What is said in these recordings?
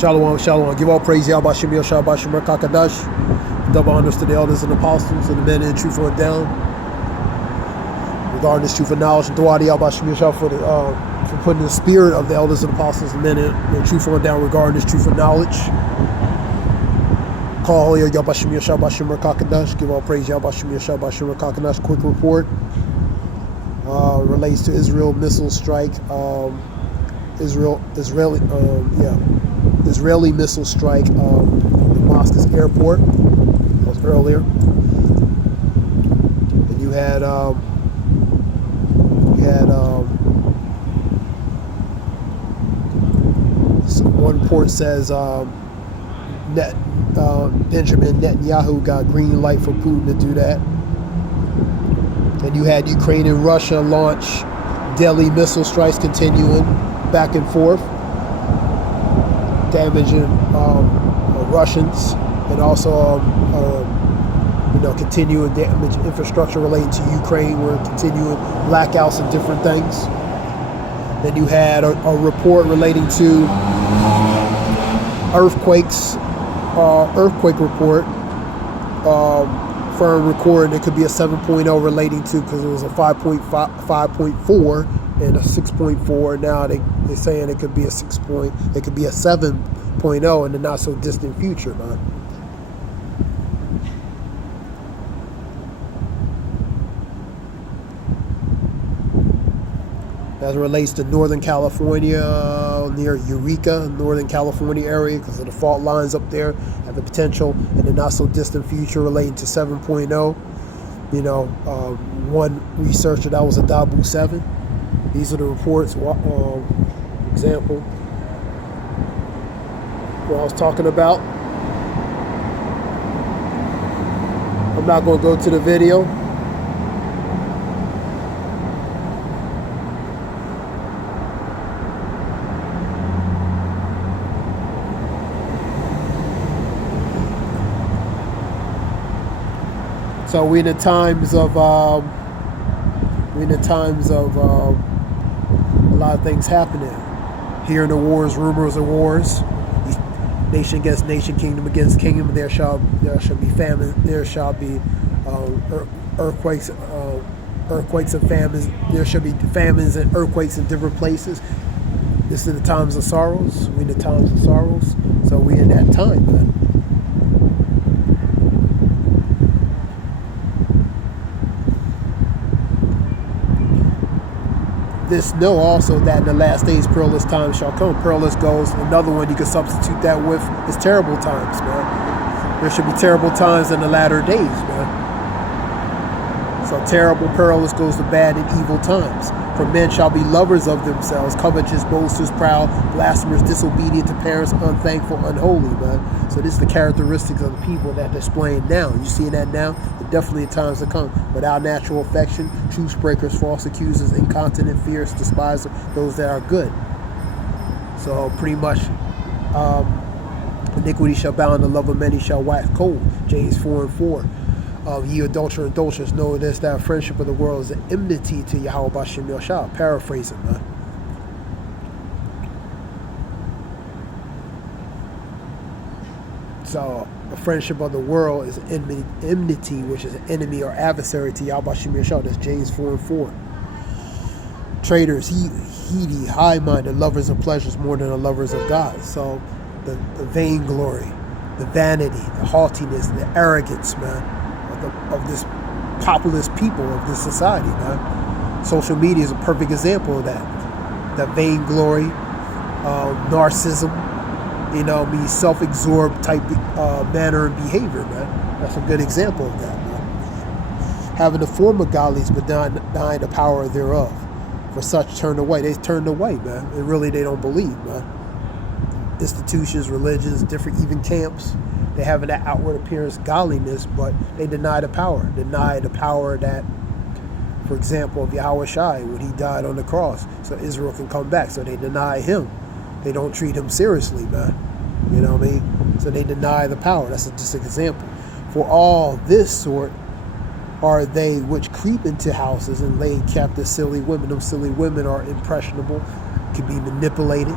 Shalom, shalom. Give all praise, Yahweh Shem Yahshua Bashim Rakakadash. Double honors to the elders and apostles and the men in truth on down. Regarding this truth of knowledge, and Dua to Yahweh Shem Yahshua for putting the spirit of the elders and apostles and men in truth on down regarding this truth of knowledge. Call holy Yahweh Shem Yahshua Bashim Rakakadash. Give all praise, Yahweh Shem Yahshua Bashim Rakakadash. Quick report relates to Israel missile strike. Israeli missile strike Damascus airport. That was earlier. And you had one report says Benjamin Netanyahu got green light for Putin to do that. And you had Ukraine and Russia launch deadly missile strikes continuing back and forth, damaging Russians, and also continuing damage infrastructure relating to Ukraine. We're continuing blackouts and different things. Then you had a report relating to earthquakes, earthquake report, firm recording. It could be a 7.0 relating to, because it was a 5.4 and a 6.4. Now they're saying it could be a 7.0 in the not so distant future, man. As it relates to Northern California, near Eureka, Northern California area, because of the fault lines up there, have the potential in the not so distant future relating to 7.0. One researcher, that was a Dabu 7. These are the reports. Example, what I was talking about. I'm not going to go to the video. So we're in the times of a lot of things happening. Hearing the wars, rumors of wars, nation against nation, kingdom against kingdom. There shall be famine. There shall be earthquakes and famines. There shall be famines and earthquakes in different places. This is the times of sorrows. We're in the times of sorrows. So we're in that time, man. This know also that in the last days perilous times shall come. Perilous goes. Another one you can substitute that with is terrible times, man. There should be terrible times in the latter days, man. So terrible, perilous goes to bad and evil times. For men shall be lovers of themselves, covetous, boasters, proud, blasphemers, disobedient to parents, unthankful, unholy, man. So this is the characteristics of the people that they're displaying now. You see that now? But definitely in times to come. Without natural affection, truce breakers, false accusers, incontinent, fierce, despisers, those that are good. So pretty much, iniquity shall bound, the love of many shall wax cold. James 4:4. Ye adulterers and adulterers, know this, that friendship of the world is an enmity to Yahweh Bashim Yahshua. Paraphrasing, man. So a friendship of the world is enmity, which is an enemy or adversary to Yahweh Bashim Yahshua. That's James 4:4. Traitors, heedy, high-minded, lovers of pleasures more than the lovers of God. So the vainglory, the vanity, the haughtiness, the arrogance, man, of this populist people of this society, man. Social media is a perfect example of that. That vainglory, narcissism, means self-absorbed type manner and behavior, man. That's a good example of that, man. Having the form of godliness but denying the power thereof. For such turn away. They turned away, man. And really they don't believe, man. Institutions, religions, different even camps, they have that outward appearance godliness, but they deny the power. Deny the power that, for example, of Yahweh Shai when he died on the cross, so Israel can come back. So they deny him. They don't treat him seriously, man. You know what I mean? So they deny the power. That's just an example. For all this sort are they which creep into houses and lay captive silly women. Those silly women are impressionable, can be manipulated.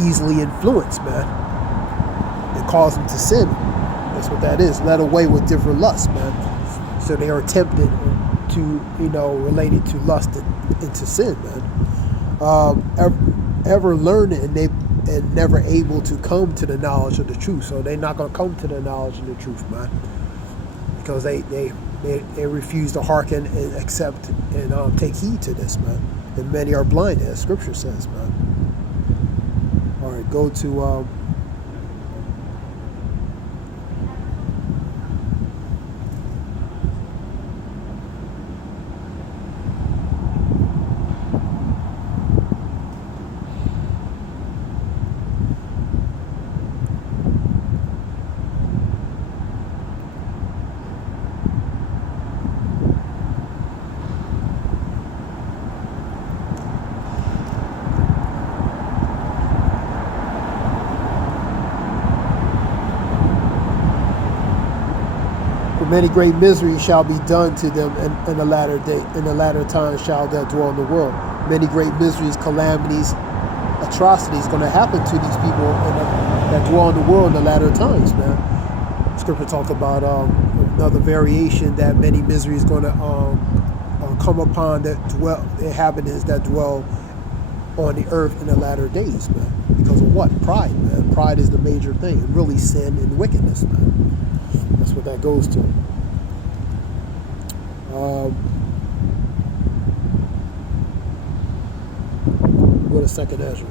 easily influenced, man. It caused them to sin. That's what that is. Led away with different lusts, man. So they are tempted to, related to lust and to sin, man. Ever learning and never able to come to the knowledge of the truth. So they're not going to come to the knowledge of the truth, man, because they refuse to hearken and accept and take heed to this, man. And many are blinded, as Scripture says, man. All right, go to many great miseries shall be done to them in the latter day. In the latter times shall they dwell in the world. Many great miseries, calamities, atrocities going to happen to these people that dwell in the world in the latter times, man. Scripture talks about another variation that many miseries going to come upon the inhabitants that dwell on the earth in the latter days, man. Because of what? Pride, man. Pride is the major thing. And really sin and wickedness, man. That's what that goes to. Go to 2nd Ezra.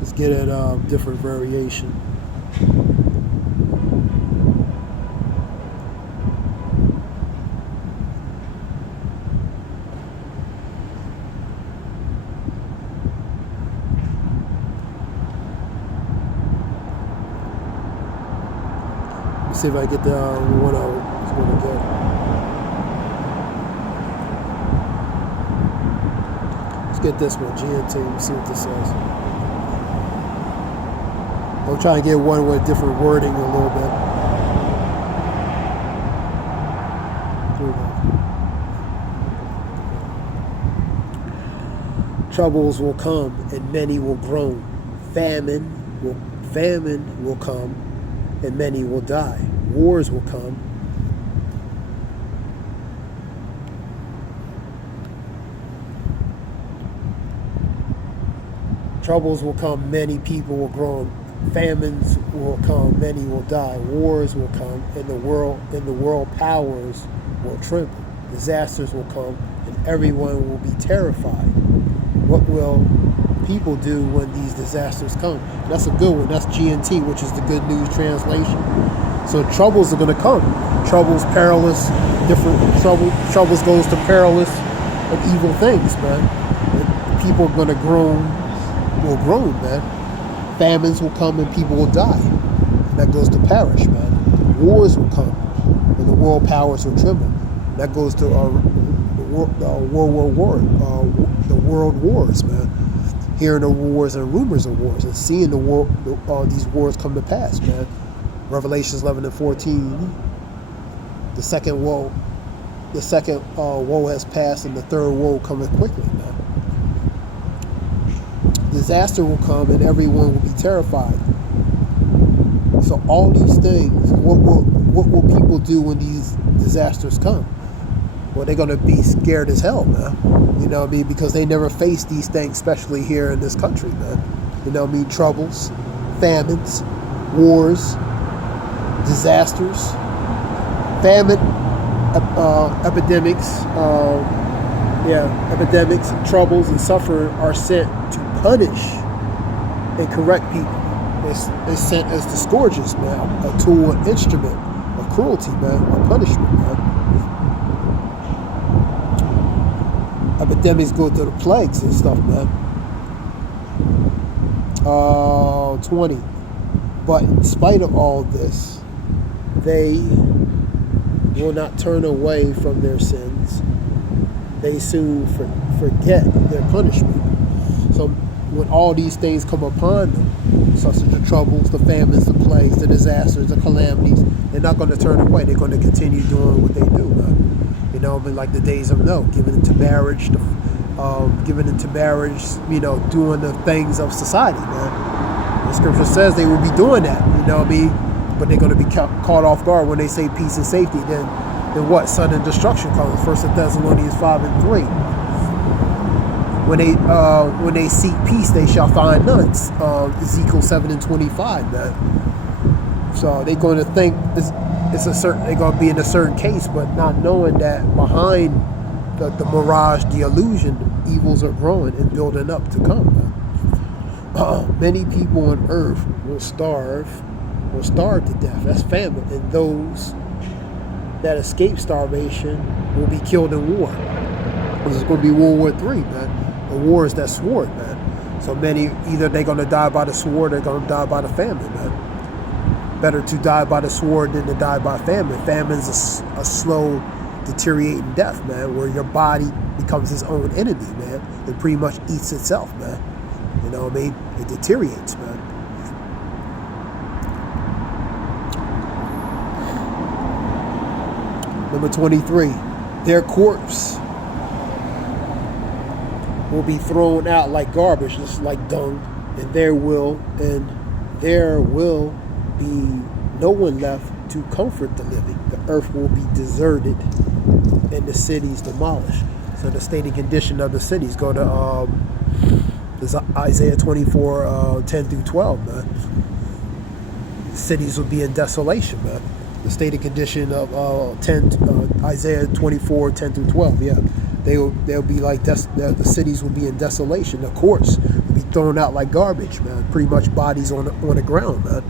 Let's get at different variation. See if I get the one I was going to get. Let's get this one, GNT, and see what this says. I'm trying to get one with different wording a little bit. Here we go. Troubles will come, and many will groan. Famine will come, and many will die. Wars will come. Troubles will come, many people will groan. Famines will come, many will die. Wars will come, and the world powers will tremble. Disasters will come, and everyone will be terrified. What will people do when these disasters come? And that's a good one. That's GNT, which is the Good News Translation. So troubles are going to come. Troubles, perilous, different troubles goes to perilous and evil things, man. And people are going to groan, man. Famines will come and people will die. And that goes to perish, man. Wars will come and the world powers will tremble. And that goes to the world wars, man. Hearing the wars and rumors of wars and seeing these wars come to pass, man. Revelations 11:14. The second woe has passed, and the third woe cometh quickly, man. Disaster will come, and everyone will be terrified. So all these things, what will people do when these disasters come? Well, they're gonna be scared as hell, man. You know what I mean? Because they never face these things, especially here in this country, man. You know what I mean? Troubles, famines, wars. disasters, famine, epidemics, epidemics, troubles, and suffering are sent to punish and correct people. It's sent as the scourges, man, a tool, an instrument of cruelty, man, a punishment, man. Epidemics go through the plagues and stuff, man. 20. But in spite of all this, they will not turn away from their sins. They soon forget their punishment. So when all these things come upon them, such as the troubles, the famines, the plagues, the disasters, the calamities, they're not going to turn away. They're going to continue doing what they do, man. You know, like the days of Noah, giving into marriage, doing the things of society, man. The scripture says they will be doing that, you know what I mean? But they're going to be caught off guard when they say peace and safety. Then what? Sudden destruction comes. 1 Thessalonians 5:3. When they seek peace, they shall find none. Ezekiel 7:25, man. So they're going to think they're going to be in a certain case, but not knowing that behind the mirage, the illusion, evils are growing and building up to come, man. Many people on earth will starve to death. That's famine. And those that escape starvation will be killed in war. This is going to be World War III, man. The war is that sword, man. So many, either they're going to die by the sword or they're going to die by the famine, man. Better to die by the sword than to die by famine. Famine is a slow, deteriorating death, man, where your body becomes its own enemy, man. It pretty much eats itself, man. You know what I mean? It deteriorates, man. Number 23, their corpse will be thrown out like garbage, just like dung, and there will be no one left to comfort the living. The earth will be deserted and the cities demolished. So the state and condition of the cities, go to this Isaiah 24, 10 through 12, man. The cities will be in desolation, man. The state and condition of Isaiah 24, 10 through 12, yeah. They'll be like, the cities will be in desolation. The courts will be thrown out like garbage, man. Pretty much bodies on the ground, man.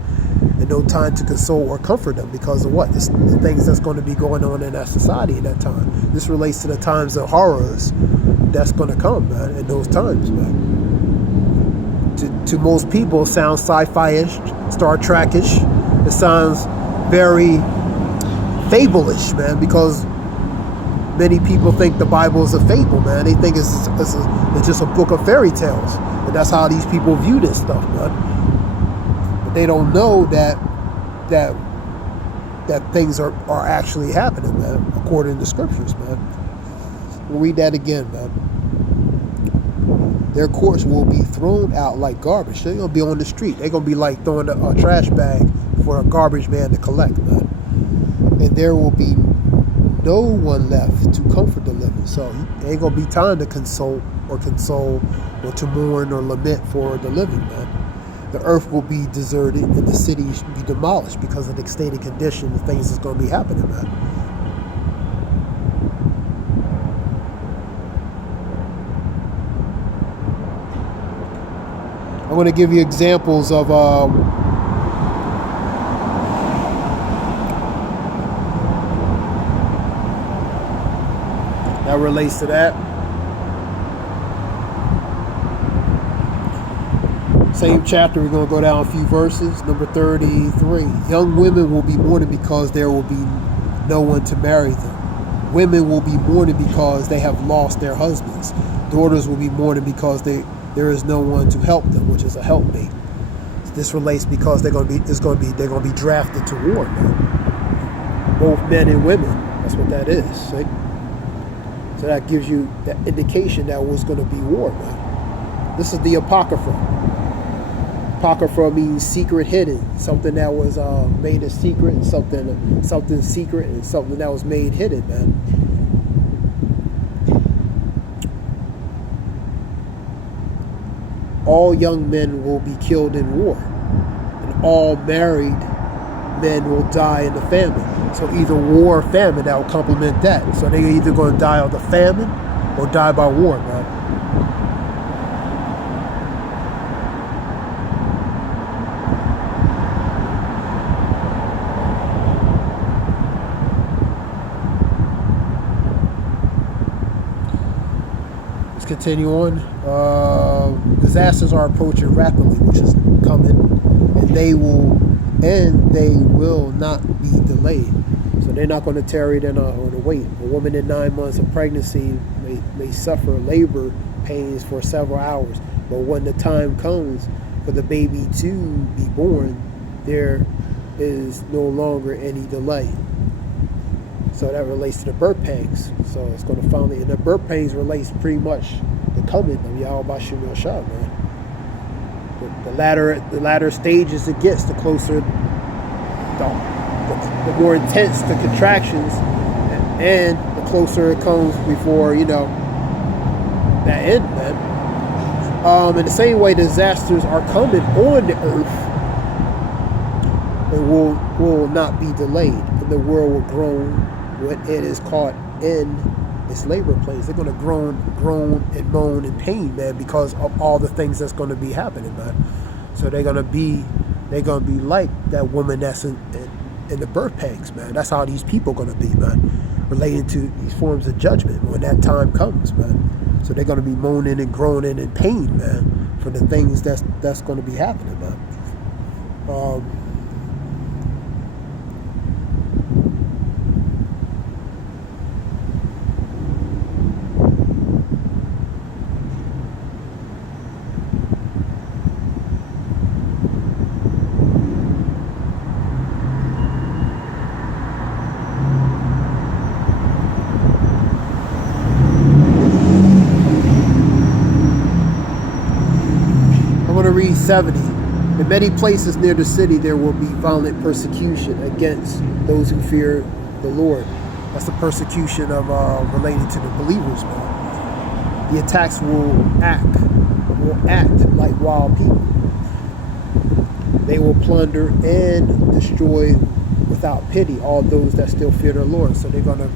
And no time to console or comfort them because of what? The things that's going to be going on in that society at that time. This relates to the times of horrors that's going to come, man, in those times, man. To most people, it sounds sci-fi-ish, Star Trek-ish. It sounds very fable-ish, man, because many people think the Bible is a fable, man. They think it's just a book of fairy tales. And that's how these people view this stuff, man. But they don't know that things are actually happening, man, according to scriptures, man. We'll read that again, man. Their corpse will be thrown out like garbage. They're going to be on the street. They're going to be like throwing a trash bag for a garbage man to collect, man. And there will be no one left to comfort the living. So it ain't going to be time to console or to mourn or lament for the living, man. The earth will be deserted and the cities will be demolished because of the state and condition of things that's going to be happening, man. I'm going to give you examples of that relates to that. Same chapter, we're going to go down a few verses. Number 33. Young women will be mourning because there will be no one to marry them. Women will be mourning because they have lost their husbands. Daughters will be mourning because there is no one to help them, which is a helpmate. This relates because they're going to be drafted to war, man. Both men and women. That's what that is. See? So that gives you that indication that was going to be war, man. This is the Apocrypha. Apocrypha means secret, hidden. Something that was made a secret, and something secret, and something that was made hidden, man. All young men will be killed in war, and all married men will die in the famine. So either war or famine, that will complement that. So they're either going to die of the famine or die by war, man. Let's continue on. Disasters are approaching rapidly, which is coming, and they will not be delayed. So they're not going to tarry, they're not going to wait. A woman in 9 months of pregnancy may suffer labor pains for several hours, but when the time comes for the baby to be born, there is no longer any delay. So that relates to the birth pangs. So it's going to finally, and the birth pangs relates pretty much the coming of Yahweh Shem Yahshua, man. The latter stages it gets, the closer, the more intense the contractions, and the closer it comes before, that end, man. In the same way, disasters are coming on the earth and will not be delayed, and the world will groan when it is caught in its labor place. They're going to groan and moan in pain, man, because of all the things that's going to be happening, man. So they're going to be like that woman that's in the birth pangs, man. That's how these people are going to be, man, relating to these forms of judgment when that time comes, man. So they're going to be moaning and groaning in pain, man, for the things that's going to be happening, man. Read 70. In many places near the city there will be violent persecution against those who fear the Lord. That's the persecution of related to the believers, man. The attacks will act like wild people. They will plunder and destroy without pity all those that still fear the Lord. So they're gonna,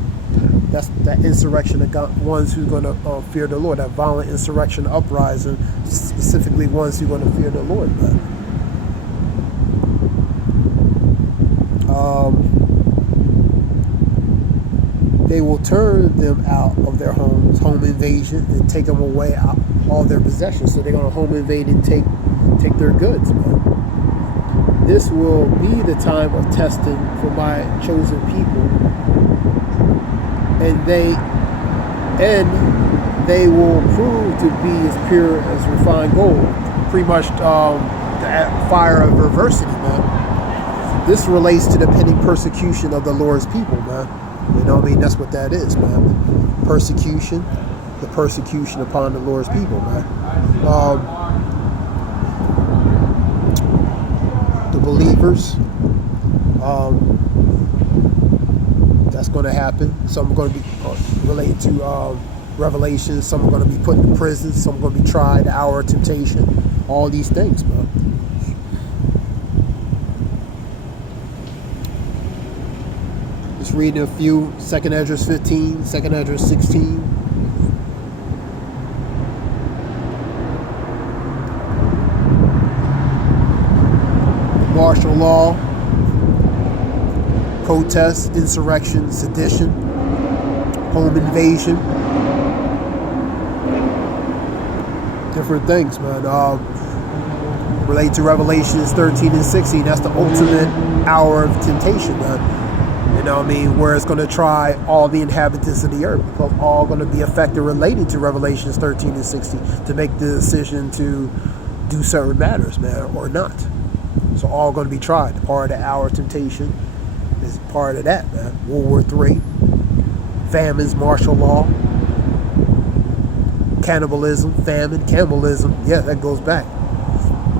that's that insurrection of ones who are going to fear the Lord, that violent insurrection uprising, specifically ones who are going to fear the Lord, man. They will turn them out of their homes, home invasion, and take them away, out all their possessions. So they're going to home invade and take their goods, man. This will be the time of testing for my chosen people, and they will prove to be as pure as refined gold. Pretty much the fire of adversity, man. This relates to the pending persecution of the Lord's people, man. You know what I mean? That's what that is, man. Persecution, the persecution upon the Lord's people, man. The believers, that's going to happen. Some are going to be related to Revelation. Some are going to be put in prison. Some are going to be tried. The hour of temptation. All these things, man. Just reading a few. 2nd Ezra 15. 2nd Ezra 16. Martial law. Protests, insurrection, sedition, home invasion, different things, man. Related to Revelations 13 and 16, that's the ultimate hour of temptation, man. You know what I mean? Where it's going to try all the inhabitants of the earth, because all going to be affected related to Revelations 13 and 16 to make the decision to do certain matters, man, or not. So all going to be tried. Part of the hour of temptation is part of that, man. World War III, famines, martial law, cannibalism, yeah, that goes back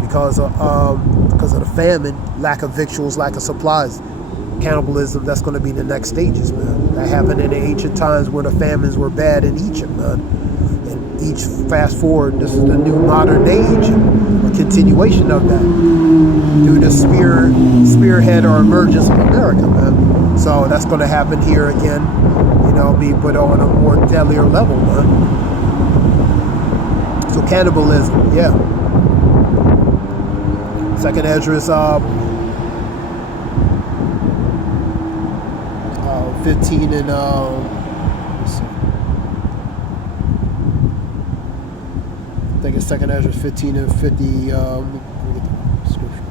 because of the famine, lack of victuals, lack of supplies. Cannibalism, that's going to be the next stages, man. That happened in the ancient times where the famines were bad in Egypt, man. And each fast forward, this is the new modern day Egypt. continuation of that due to spearhead or emergence of America, man. So that's going to happen here again, but on a more deadlier level, man. So cannibalism, yeah. Second Esdras 15 and let's see. I think it's Second Esdras 15 and 50. Let me get the scripture.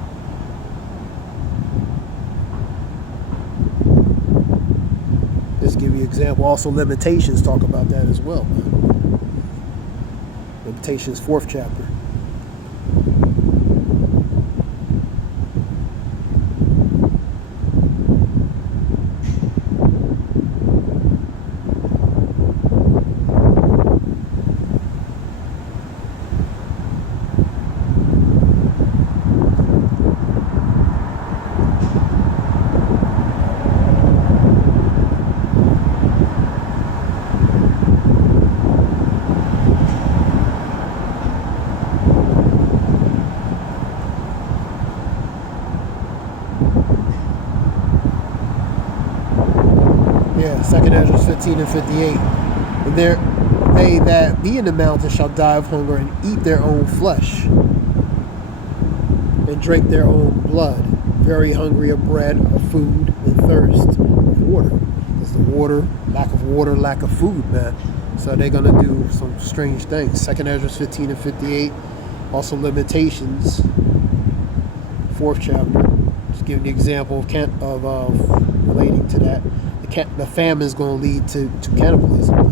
Just give you an example. Also, Limitations talk about that as well, man. Limitations 4th chapter. Second Esdras 15 and 58. And they that be in the mountain shall die of hunger and eat their own flesh and drink their own blood, very hungry of bread, of food, and thirst of water. It's the lack of food, man. So they're going to do some strange things. Second Esdras 15 and 58. Also Limitations, 4th chapter. Just giving the example of relating to that. The famine is going to lead to cannibalism,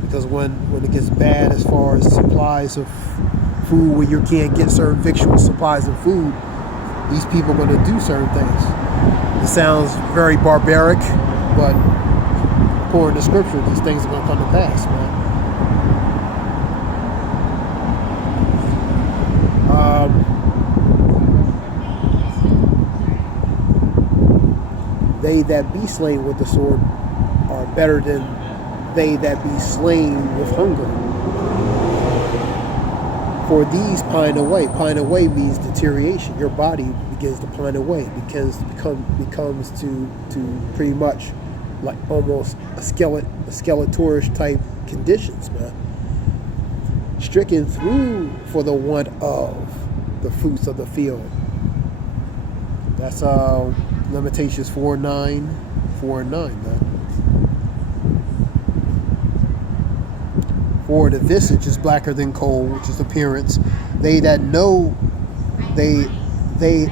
because when it gets bad as far as supplies of food, where you can't get certain victual supplies of food, these people are going to do certain things. It sounds very barbaric, but according to scripture, these things are going to come to pass, man. They that be slain with the sword are better than they that be slain with hunger. For these pine away. Pine away means deterioration. Your body begins to pine away, becomes to pretty much like almost a skeletorish type conditions, man. Stricken through for the want of the fruits of the field. That's Limitations 4 and 9, man. For the visage is blacker than coal, which is appearance. They that know they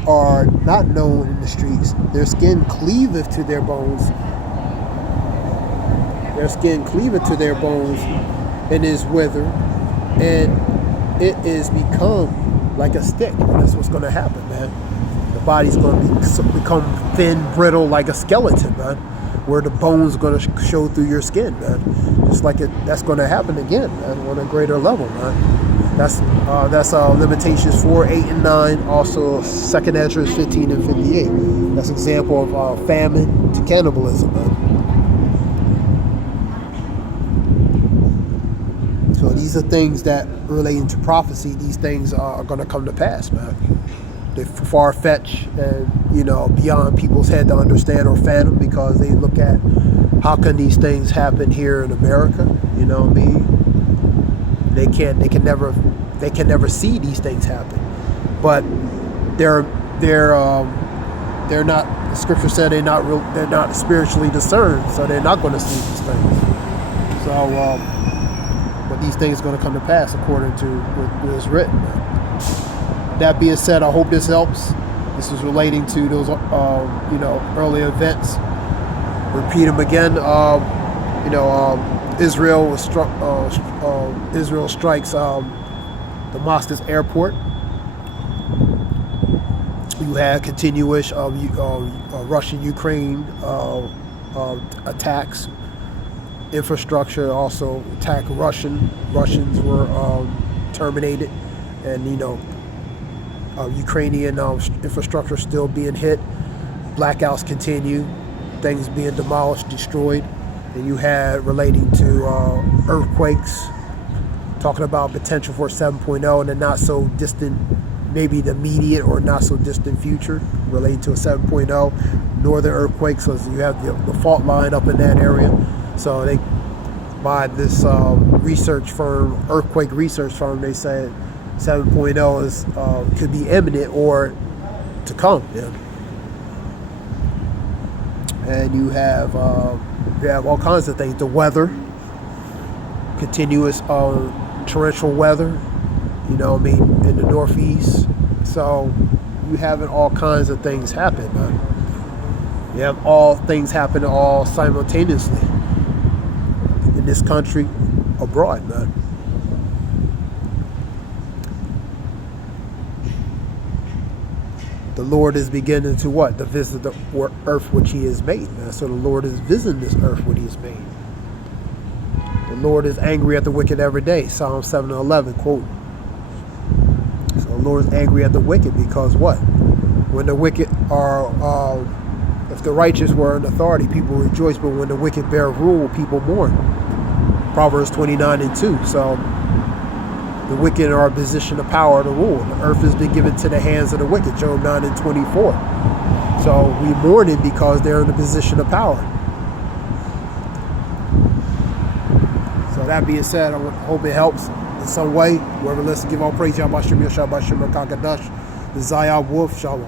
are not known in the streets. Their skin cleaveth to their bones. Their skin cleaveth to their bones and is withered, and it is become like a stick. And that's what's going to happen, man. The body's going to become thin, brittle, like a skeleton, man, where the bones are going to show through your skin, man. Just like that's going to happen again, man, on a greater level, man. That's Limitations 4, 8, and 9. Also, Second Esdras 15 and 58. That's an example of famine to cannibalism, man. So these are things that relating to prophecy. These things are going to come to pass, man. They're far-fetched and, beyond people's head to understand or fathom, because they look at how can these things happen here in America, you know what I mean? They can never see these things happen. But they're not, the scripture said they're not spiritually discerned, so they're not going to see these things. So but these things are going to come to pass according to what is written, man. That being said, I hope this helps. This is relating to those, early events. Repeat them again. Israel strikes Damascus airport. You had continuous Russian-Ukraine attacks. Infrastructure also attacked Russians were terminated, and Ukrainian infrastructure still being hit. Blackouts continue, things being demolished, destroyed. And you had relating to earthquakes, talking about potential for 7.0 in the not so distant, maybe the immediate or not so distant future related to a 7.0 northern earthquake. So you have the fault line up in that area. So they, by this research firm, earthquake research firm, they said 7.0 is could be imminent or to come. Yeah. And you have all kinds of things. The weather, continuous torrential weather, you know what I mean, in the northeast. So you having all kinds of things happen, man. You have all things happen all simultaneously in this country, abroad, man. The Lord is beginning to what? To visit the earth which he has made, man. So the Lord is visiting this earth which he has made. The Lord is angry at the wicked every day. Psalm 7:11, quote. So the Lord is angry at the wicked because what? When the wicked are, if the righteous were in authority, people rejoice. But when the wicked bear rule, people mourn. Proverbs 29:2. So the wicked are in a position of power to rule. The earth has been given to the hands of the wicked. Job 9:24. So we mourn it because they're in a position of power. So that being said, I hope it helps in some way. Whoever listens, give all praise. Yahweh Shem Yahshua B'Shem Rakakadash. The Zayah Wolf Shalom.